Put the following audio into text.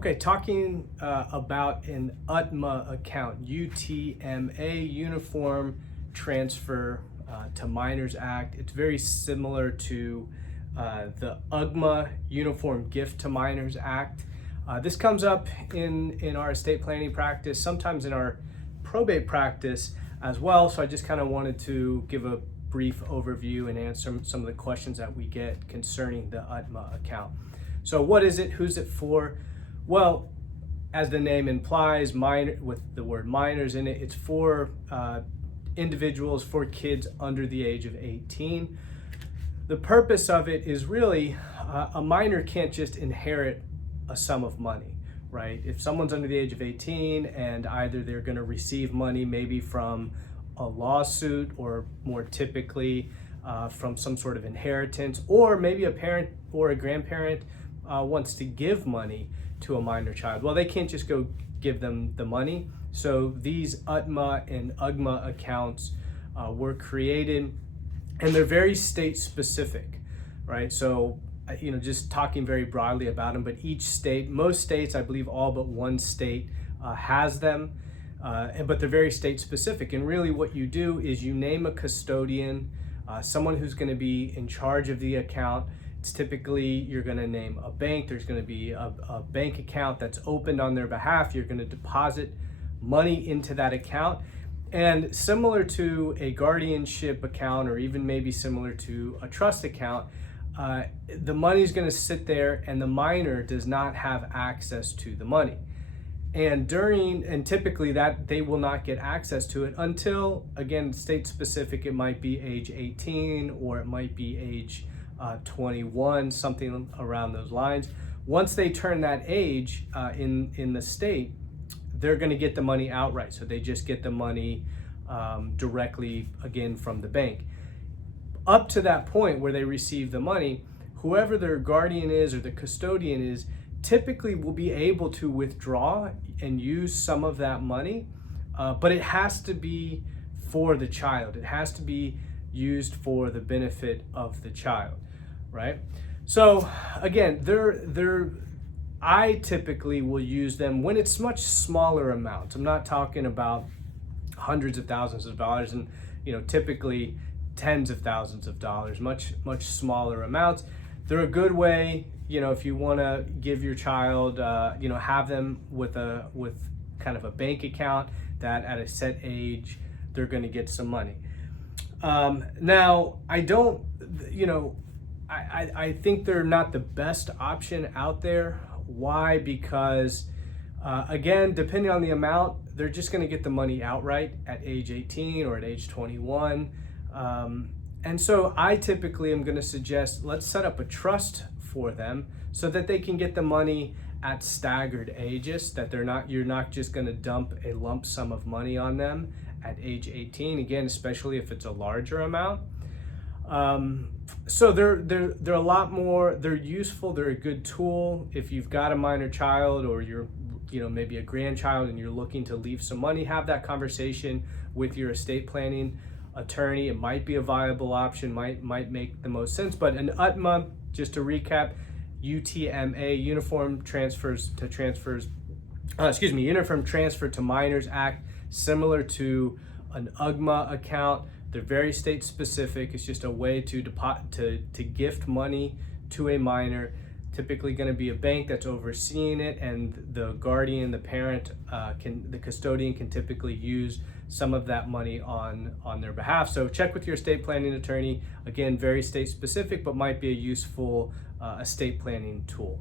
Okay, talking about an UTMA account, UTMA, Uniform Transfer to Minors Act. It's very similar to the UGMA, Uniform Gift to Minors Act. This comes up in our estate planning practice, sometimes in our probate practice as well. So I just kind of wanted to give a brief overview and answer some of the questions that we get concerning the UTMA account. So what is it? Who's it for? Well, as the name implies, minor with the word minors in it, it's for individuals, for kids under the age of 18. The purpose of it is really a minor can't just inherit a sum of money, right? If someone's under the age of 18 and either they're going to receive money maybe from a lawsuit or more typically from some sort of inheritance, or maybe a parent or a grandparent wants to give money to a minor child. Well, they can't just go give them the money. So these UTMA and UGMA accounts were created, and they're very state specific, right? So, just talking very broadly about them, but each state, most states, I believe all but one state has them, but they're very state specific. And really what you do is you name a custodian, someone who's gonna be in charge of the account. It's typically, you're gonna name a bank. There's gonna be a bank account that's opened on their behalf. You're gonna deposit money into that account. And similar to a guardianship account, or even maybe similar to a trust account, the money's gonna sit there and the minor does not have access to the money. And typically that they will not get access to it until, again, state specific, it might be age 18 or it might be age 21, something around those lines. Once they turn that age in the state, they're going to get the money outright. So they just get the money directly, again, from the bank. Up to that point where they receive the money, whoever their guardian is or the custodian is typically will be able to withdraw and use some of that money, but it has to be for the child. It has to be used for the benefit of the child, right? So again, I typically will use them when it's much smaller amounts. I'm not talking about hundreds of thousands of dollars, and typically tens of thousands of dollars, much smaller amounts. They're a good way, if you want to give your child, have them with kind of a bank account that at a set age they're going to get some money. Now, I don't, I think they're not the best option out there. Why? Because again, depending on the amount, they're just going to get the money outright at age 18 or at age 21. And so I typically am going to suggest, let's set up a trust for them so that they can get the money at staggered ages, that you're not just going to dump a lump sum of money on them at age 18, again, especially if it's a larger amount. So they're a lot more, they're useful, they're a good tool if you've got a minor child, or you're maybe a grandchild and you're looking to leave some money. Have that conversation with your estate planning attorney. It might be a viable option, might make the most sense. But an UTMA, just to recap, UTMA, Uniform Transfer to Minors Act, similar to an UGMA account. They're very state specific. It's just a way to gift money to a minor. Typically going to be a bank that's overseeing it, and the guardian, the parent, the custodian can typically use some of that money on their behalf. So check with your estate planning attorney. Again, very state specific, but might be a useful estate planning tool.